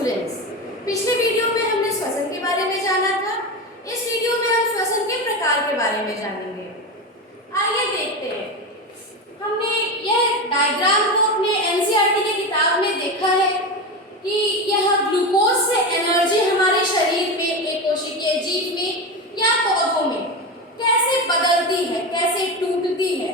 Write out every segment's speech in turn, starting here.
Students, पिछले video में हमने श्वसन के बारे में जाना था। इस वीडियो में हम श्वसन के प्रकार के बारे में जानेंगे। आइए देखते हैं। हमने यह डायग्राम को अपने एनसीईआरटी की किताब में देखा है कि यह ग्लूकोज से एनर्जी हमारे शरीर में, एक कोशिकीय जीव में या पौधों में कैसे बदलती है, कैसे टूटती है।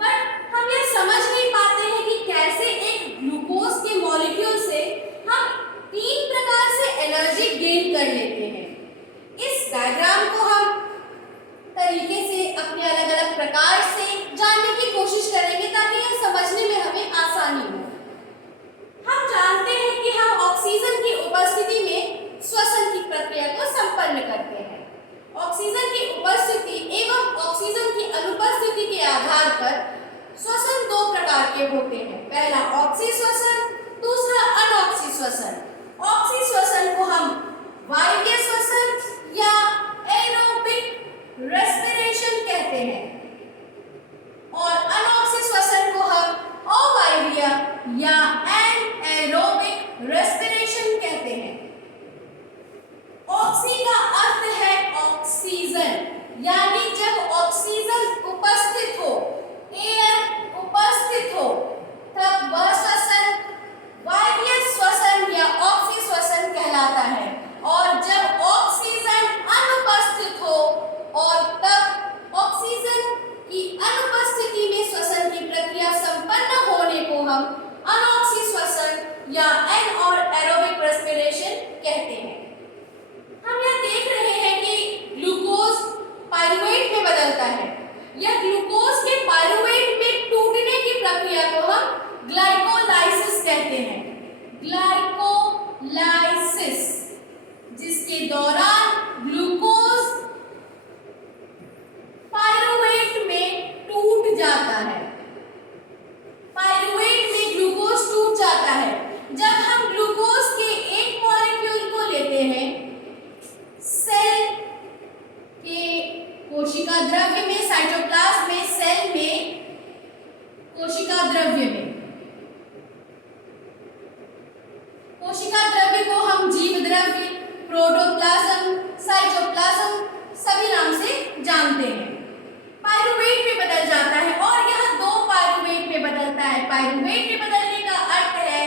बट हम यह समझ नहीं पाते हैं कि कैसे एक ग्लूकोज के मॉलिक्यूल से हम 3 प्रकार से एनर्जी गेन कर लेते हैं। इस डायग्राम को हम तरीके से अपने अलग अलग प्रकार से जानने की कोशिश करेंगे ताकि यह समझने में हमें आसानी हो। हम जानते हैं कि हम ऑक्सीजन की उपस्थिति में श्वसन की प्रक्रिया को संपन्न करते हैं। ऑक्सीजन की उपस्थिति एवं ऑक्सीजन की अनुपस्थिति के आधार पर श्वसन 2 प्रकार के होते हैं। पहला ऑक्सी श्वसन, दूसरा अनऑक्सी श्वसन। ऑक्सी श्वसन को हम वायवीय श्वसन या एरोबिक रेस्पिरेशन कहते हैं और अनऑक्सी श्वसन को हम अवायवीय या एनएरोबिक रेस्पिरेशन कहते हैं। ऑक्सी का अर्थ है ऑक्सीजन, यानी जब ऑक्सीजन उपस्थित हो, एयर उपस्थित हो, तब वह श्वसन वायवीय श्वसन या ऑक्सी श्वसन कहलाता है। और जब ऑक्सीजन अनुपस्थित हो और तब ऑक्सीजन की अनुपस्थिति में श्वसन की प्रक्रिया संपन्न होने को हम अनऑक्सी श्वसन या एनएरोबिक रेस्पिरेशन कहते हैं। हम यह देख रहे हैं कि ग्लूकोज पाइरुवेट में बदलता है। यह ग्लूकोज के पाइरुवेट में टूटने की प्रक्रिया को हम ग्लाइकोलाइसिस कहते हैं। ग्लाइकोलाइसिस, जिसके दौरान ग्लूकोज पाइरुवेट में टूट जाता है। पाइरुवेट में ग्लूकोज टूट जाता है। जब हम ग्लूकोज के एक मॉलिक्यूल को लेते हैं सेल के कोशिका द्रव्य में, साइटोप्लाज्म में, सेल में कोशिका द्रव्य में, कोशिका द्रव्य को हम जीव द्रव्य, प्रोटोप्लाज्म, साइटोप्लाज्म सभी नाम से जानते हैं। पाइरुवेट में बदल जाता है और यह 2 पाइरुवेट में बदलता है। पाइरुवेट में बदलने का अर्थ है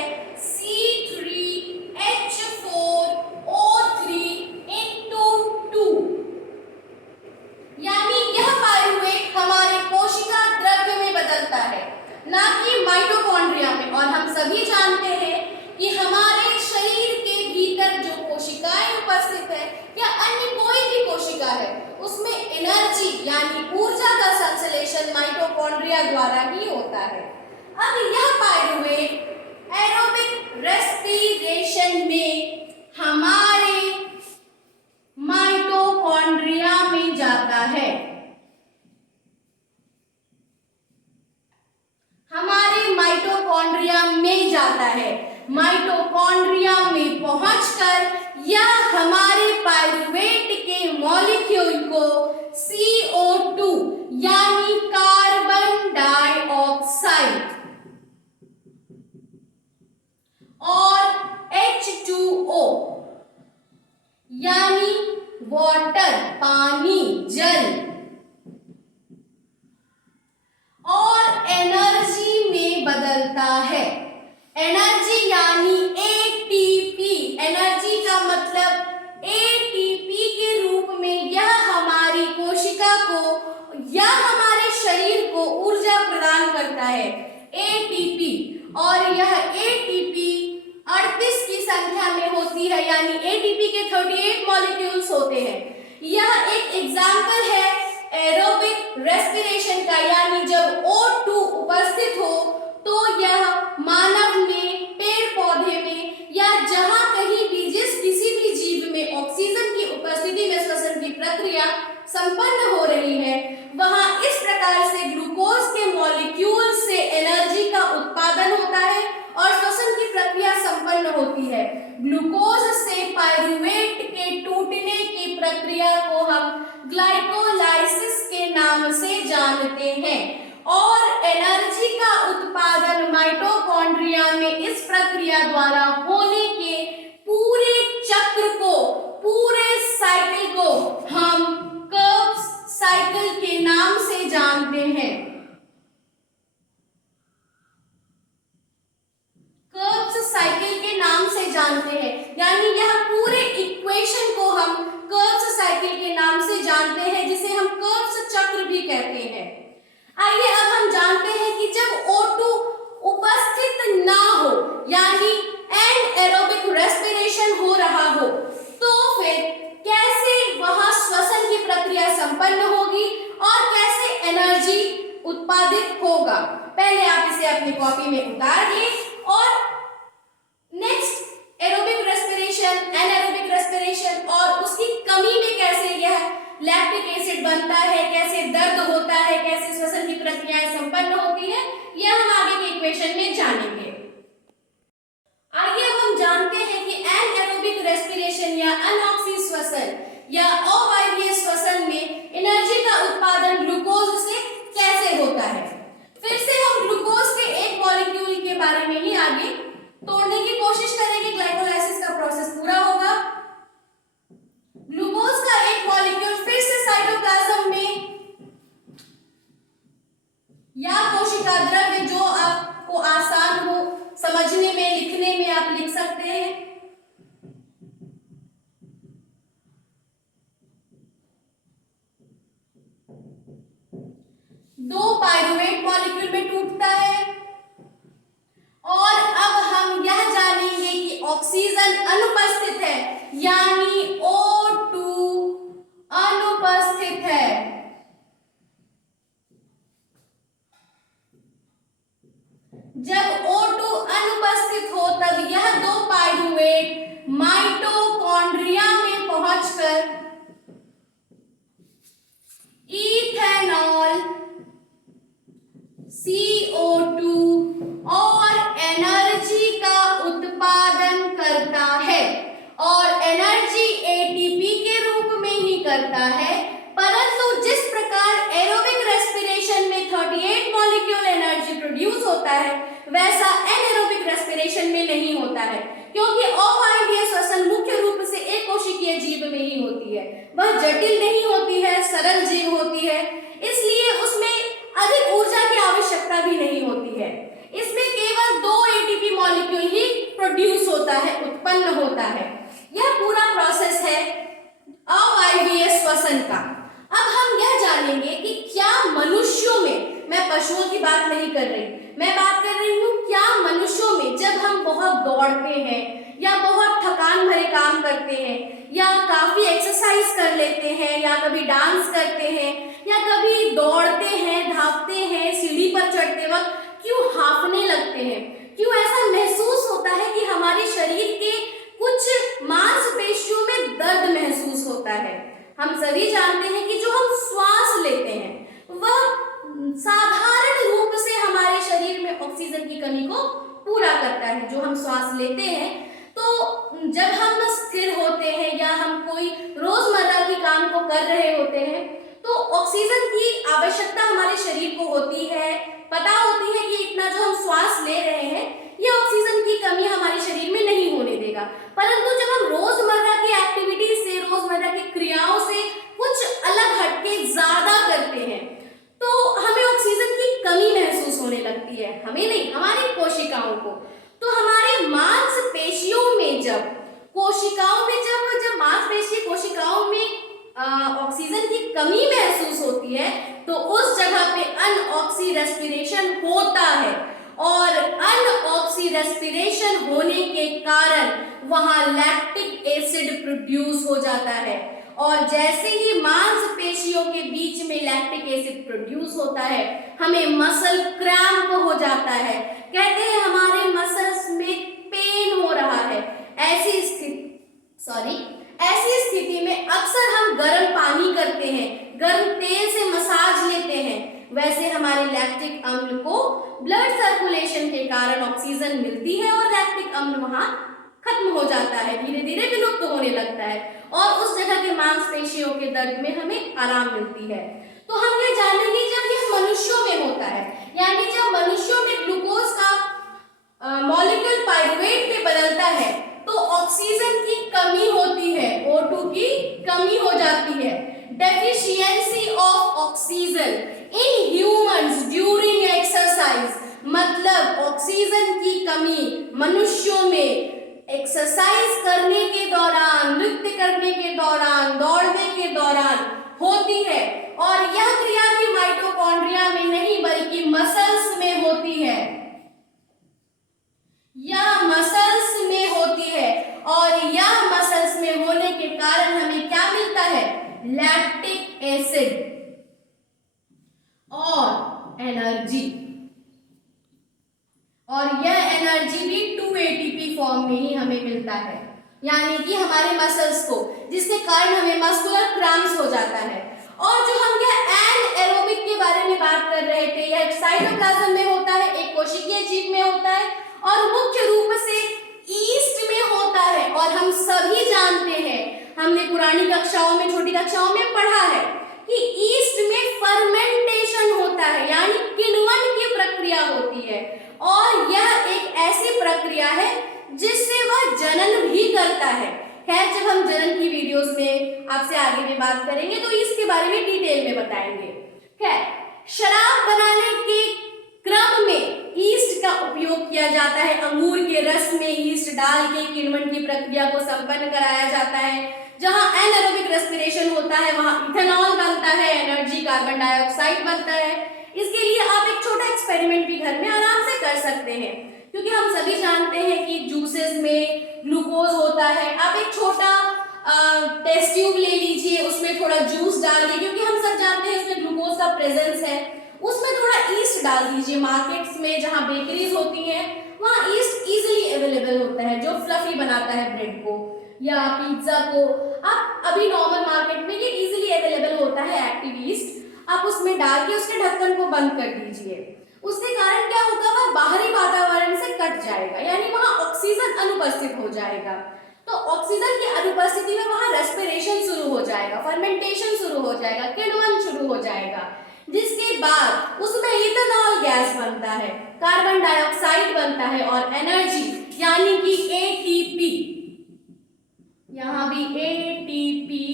C3H4O3 into 2, यानी यह पाइरुवेट हमारे कोशिका द्रव्य में बदलता है, ना कि माइटोकॉन्ड्रिया में। और हम सभी जानते हैं कि हमारे शरीर के भीतर जो कोशिकाएं उपस्थित है या अन्य कोई भी कोशिका है, उसमें एनर्जी यानी ऊर्जा का संश्लेषण माइटोकॉन्ड्रिया द्वारा ही होता है। अब यह पाइरुवेट एरोबिक रेस्पिरेशन में हमारे माइटोकॉन्ड्रिया में जाता है। हमारे माइटोकॉन्ड्रिया में जाता है। माइटोकॉन्ड्रिया में पहुंचकर यह हमारे पाइरुवेट के मॉलिक्यूल को CO2 यानी कार्बन डाइऑक्साइड और H2O यानी वाटर, पानी, जल और एनर्जी में बदलता है। एनर्जी यानी एटीपी। एनर्जी का मतलब एटीपी के रूप में यह हमारी कोशिका को या हमारे शरीर को ऊर्जा प्रदान करता है, एटीपी। और यह एटीपी 38 की संख्या में होती है, यानी एटीपी के 38 मॉलिक्यूल्स होते हैं। यह एक एग्जाम्पल है एरोबिक रेस्पिरेशन का, यानी जब O2 उपस्थित हो तो यह मानव में, पेड़ पौधे में या जहां कहीं भी जिस किसी भी जीव में ऑक्सीजन की उपस्थिति में श्वसन की प्रक्रिया संपन्न हो रही है, वहां इस प्रकार से ग्लूकोज के मॉलिक्यूल से एनर्जी का उत्पादन होता है और श्वसन की प्रक्रिया संपन्न होती है। ग्लूकोज से पाइरुवेट के टूटने की प्रक्रिया को हम ग्लाइकोलाइसिस के नाम से जानते हैं और एनर्जी का उत्पादन माइटोकॉन्ड्रिया में इस प्रक्रिया द्वारा होने के कहते हैं। आइए अब हम जानते हैं कि जब O2 उपस्थित ना हो यानी एनाएरोबिक रेस्पिरेशन हो रहा हो तो फिर कैसे वहां श्वसन की प्रक्रिया संपन्न होगी और कैसे एनर्जी उत्पादित होगा। पहले आप इसे अपनी कॉपी में उतार लें और नेक्स्ट एरोबिक रेस्पिरेशन, एनाएरोबिक रेस्पिरेशन और उसकी कमी में कैसे यह लैक्टिक एसिड बनता है, कैसे दर्द होता है, कैसे श्वसन की प्रक्रियाएं संपन्न होती है, यह हम आगे के इक्वेशन में जानेंगे। आइए अब हम जानते हैं कि एनाएरोबिक रेस्पिरेशन या अनऑक्सी श्वसन या अवायवीय श्वसन में एनर्जी का उत्पादन ग्लूकोज से कैसे होता है। फिर से हम ग्लूकोज के एक मॉलिक्यूल के बारे में ही आगे तोड़ने की कोशिश करेंगे, ग्लाइकोलाइसिस का प्रोसेस पूरा होगा। ग्लूकोज का एक मॉलिक्यूल फिर से साइटोप्लाज्म में या कोशिका द्रव्य, जो आपको आसान हो समझने में, लिखने में, आप लिख सकते हैं। दो पाइरुवेट मॉलिक्यूल में टूटता है और अब हम यह जानेंगे कि ऑक्सीजन अनुपस्थित है यानी O2 अनुपस्थित है। जब O2 अनुपस्थित हो तब यह दो पाइरुवेट माइटोकॉन्ड्रिया में पहुंचकर इथेनॉल, CO2 और एनर्जी का उत्पादन करता है और एनर्जी ATP के रूप में ही करता है। परंतु जिस प्रकार एरोबिक रेस्पिरेशन में 38 मॉलिक्यूल एनर्जी प्रोड्यूस होता है वैसा एनाएरोबिक रेस्पिरेशन में नहीं होता है, क्योंकि अवायवीय श्वसन मुख्य रूप से एक कोशिकीय जीव में ही होती है। वह जटिल नहीं होती है, सरल जीव होती है, इसलिए उसमें अधिक ऊर्जा की आवश्यकता भी नहीं होती है। इसमें केवल 2 ATP मॉलिक्यूल ही प्रोड्यूस होता है, उत्पन्न होता है। यह पूरा प्रोसेस है अवायवीय श्वसन का। अब हम यह जानेंगे कि क्या मनुष्यों में, मैं पशुओं की बात नहीं कर रही, मैं बात कर रही हूँ क्या मनुष्यों में जब हम बहुत दौड़ते हैं या बहुत थकान भरे काम करते हैं या काफी एक्सरसाइज कर लेते हैं या कभी डांस करते हैं या कभी दौड़ते हैं, भागते हैं, सीढ़ी पर चढ़ते वक्त क्यों हांफने लगते हैं, क्यों ऐसा महसूस होता है कि हमारे शरीर के कुछ मांसपेशियों में दर्द महसूस होता है। हम सभी जानते हैं कि जो हम श्वास लेते हैं वह साधारण रूप से हमारे शरीर में ऑक्सीजन की कमी को पूरा करता है। जो हम श्वास लेते हैं तो जब हम स्थिर होते हैं या हम कोई रोजमर्रा के काम को कर रहे होते हैं तो ऑक्सीजन की आवश्यकता हमारे शरीर को होती है, पता होती है कि इतना जो हम श्वास ले रहे हैं ये ऑक्सीजन की कमी हमारे शरीर में नहीं होने देगा। परंतु जब हम रोजमर्रा की एक्टिविटी से, रोजमर्रा की क्रियाओं से कुछ अलग हटके ज्यादा करते हैं तो हमें ऑक्सीजन की कमी महसूस होने लगती है। हमें नहीं, हमारी कोशिकाओं को। तो हमारे मांसपेशियों में जब मांसपेशी कोशिकाओं में ऑक्सीजन की कमी महसूस होती है तो उस जगह पे अनऑक्सी रेस्पिरेशन होता है और अनऑक्सी रेस्पिरेशन होने के कारण वहां लैक्टिक एसिड प्रोड्यूस हो जाता है और जैसे ही मांसपेशियों के बीच में लैक्टिक एसिड प्रोड्यूस होता है हमें मसल क्रैम्प हो जाता है। कहते हैं हमारे मसल्स में पेन हो रहा है। ऐसी स्थिति में अक्सर हम गर्म पानी करते हैं, गर्म तेल से मसाज लेते हैं। वैसे हमारे लैक्टिक अम्ल को ब्लड सर्कुलेशन के कारण ऑक्सीजन मिलती है और लैक्टिक अम्ल वहां खत्म हो जाता है, धीरे धीरे विलुप्त होने लगता है और उस जगह के मांसपेशियों के दर्द में हमें आराम मिलती है। तो हम ये जानेंगे जब यह मनुष्यों में होता है, यानी जब मनुष्यों में ग्लूकोज का मॉलिक्यूल पाइरुवेट में बदलता है तो ऑक्सीजन की कमी होती है, O2 की कमी हो जाती है। Deficiency of oxygen in humans during exercise, मतलब ऑक्सीजन की कमी मनुष्यों में एक्सरसाइज करने के दौरान, नृत्य करने के दौरान, दौड़ने के दौरान होती है और यह क्रिया की लैक्टिक एसिड और एनर्जी, और यह एनर्जी भी 2 ATP फॉर्म में ही हमें मिलता है, यानी कि हमारे मसल्स को, जिसके कारण हमें मस्कुलर क्रैम्प्स हो जाता है। और जो हम यह एनएरोबिक के बारे में बात कर रहे थे, यह साइटोप्लाज्म में होता है, एक कोशिकीय जीव में होता है और मुख्य रूप से ईस्ट में होता है। और हम सभी जानते हैं, हमने पुरानी कक्षाओं में, छोटी कक्षाओं में पढ़ा है कि ईस्ट में फर्मेंटेशन होता है, यानी किण्वन की प्रक्रिया होती है, और यह एक ऐसी प्रक्रिया है जिससे वह जनन भी करता है। खैर, जब हम जनन की वीडियोस में आपसे आगे में बात करेंगे तो इसके बारे में डिटेल में बताएंगे। खैर, शराब बनाने के क्रम में ईस्ट का उपयोग किया जाता है। अंगूर के रस में ईस्ट डाल के किण्वन की प्रक्रिया को संपन्न कराया जाता है। जहां एनारोबिक रेस्पिरेशन होता है वहां इथेनॉल बनता है, एनर्जी कार्बन डाइऑक्साइड बनता है। इसके लिए आप एक छोटा एक्सपेरिमेंट भी घर में आराम से कर सकते हैं, क्योंकि हम सभी जानते हैं कि जूसेस में ग्लूकोज होता है। आप एक छोटा टेस्ट ट्यूब ले लीजिए, उसमें थोड़ा जूस डालिए, क्योंकि हम सब जानते हैं उसमें ग्लूकोज का प्रेजेंस है। उसमें थोड़ा ईस्ट डाल दीजिए। मार्केट्स में जहाँ बेकरीज होती हैं वहाँ ईस्ट इजीली अवेलेबल होता है, जो फ्लफी बनाता है ब्रेड को या पिज्जा को। आप अभी नॉर्मल मार्केट में ये इजीली अवेलेबल होता है एक्टिव ईस्ट। आप उसमें डाल के उसके ढक्कन को बंद कर दीजिए। उसके कारण क्या होगा, वह बाहरी वातावरण से कट जाएगा, यानी वहां ऑक्सीजन अनुपस्थित हो जाएगा। तो ऑक्सीजन की अनुपस्थिति में वहां रेस्पिरेशन शुरू हो जाएगा, फर्मेंटेशन शुरू हो जाएगा, किण्वन शुरू हो जाएगा, जिसके बाद उसमें इथेनॉल गैस बनता है, कार्बन डाइऑक्साइड बनता है और एनर्जी यानी कि एटीपी, यहां भी एटीपी,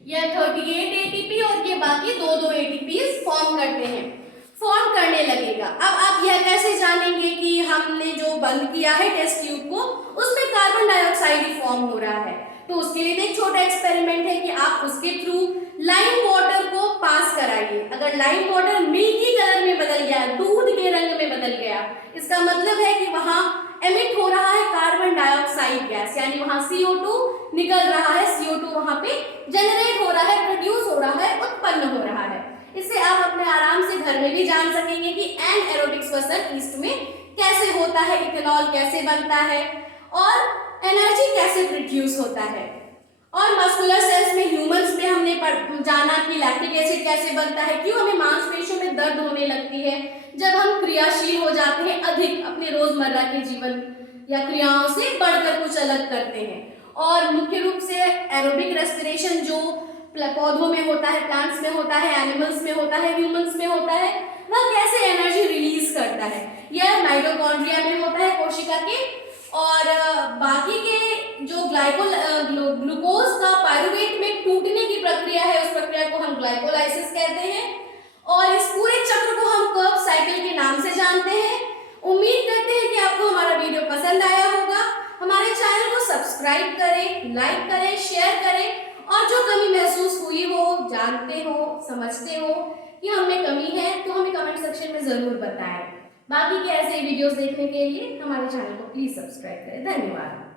यह 38 एटीपी और ये बाकी 2 एटीपी फॉर्म करते हैं, फॉर्म करने लगेगा। अब आप यह कैसे जानेंगे कि हमने जो बंद किया है टेस्ट ट्यूब को, उसमें कार्बन डाइऑक्साइड ही फॉर्म हो रहा है? तो उसके लिए एक छोटा एक्सपेरिमेंट है कि आप उसके थ्रू लाइम वाटर को पास कराइए। अगर लाइम वाटर मिल्की कलर में बदल गया, दूध के रंग में बदल गया, इसका मतलब है कि वहां एमिट हो रहा है कार्बन डाइऑक्साइड गैस, यानी वहां CO2 निकल रहा है, CO2 वहां पे जनरेट हो रहा है, प्रोड्यूस हो रहा है, उत्पन्न हो रहा है। इससे आप अपने आराम से घर में भी जान सकेंगे कि एनएरोबिक श्वसन ईस्ट में कैसे होता है, इथेनॉल कैसे बनता है और एनर्जी कैसे प्रोड्यूस होता है। और मस्कुलर सेल्स में, ह्यूमंस में हमने जाना कि लैक्टिक एसिड कैसे बनता है, क्यों हमें मांसपेशियों में दर्द होने लगती है जब हम क्रियाशील हो जाते हैं, अधिक अपने रोजमर्रा के जीवन या क्रियाओं से बढ़कर कुछ अलग करते हैं। और मुख्य रूप से एरोबिक रेस्पिरेशन जो पौधों में होता है, प्लांट्स में होता है, एनिमल्स में होता है, ह्यूमंस में होता है, वह कैसे एनर्जी रिलीज करता है, यह माइटोकॉन्ड्रिया में होता है, कोशिका के। और बाकी के जो ग्लूकोज का पायरुवेट में टूटने की प्रक्रिया है, उस प्रक्रिया को हम ग्लाइकोलाइसिस कहते हैं। और इस पूरे चक्र को हम कर्व साइकिल के नाम से जानते हैं। उम्मीद करते हैं कि आपको हमारा वीडियो पसंद आया होगा। हमारे चैनल को सब्सक्राइब करें, लाइक करें, शेयर करें, और जो कमी महसूस हुई हो, जानते हो, समझते हो कि हमें कमी है, तो हमें कमेंट सेक्शन में जरूर बताएं। बाकी के ऐसे वीडियोस देखने के लिए हमारे चैनल को प्लीज सब्सक्राइब करें। धन्यवाद।